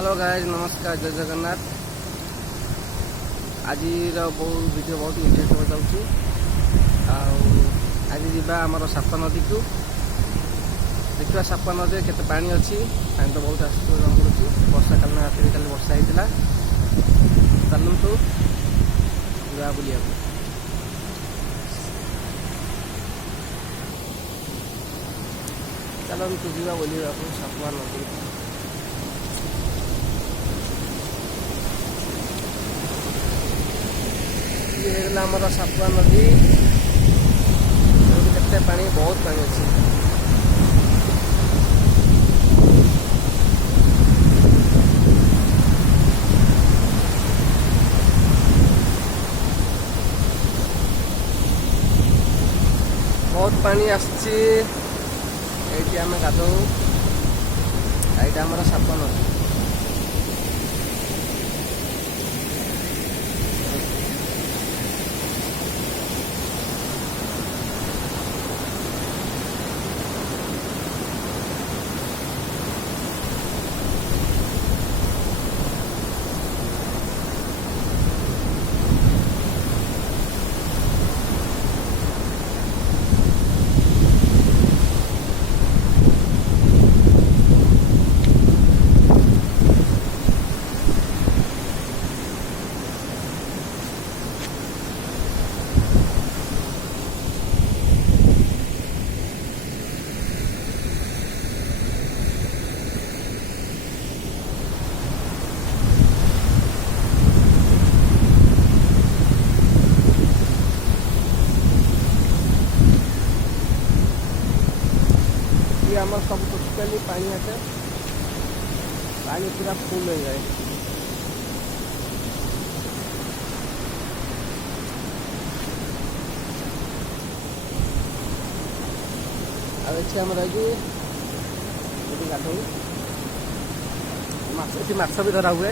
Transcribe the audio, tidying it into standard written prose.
Hello guys, नमस्कार, जय जगन्नाथ। आज वीडियो बहुत इंटरेस्ट हो जाऊँगी। आज जीवा आमर साप नदी को देखा। साप नदी केते पानी अच्छी, पानी तो बहुत आस पड़ू। वर्षा काल रात कल वर्षा होता। चलतु जा बुलिया चलतु जा बुलिया सापुआ नदी। ये आमर सापुआ नदी केते पानी, बहुत पानी अच्छी। बहुत पानी आसची। एठी आमे गाधो। एटा आमर सापुआ नदी। आमर सब टोटाली पानी आसे। पानी पूरा फुल हो जाए। आम गाधो माछ भी धरा हुए।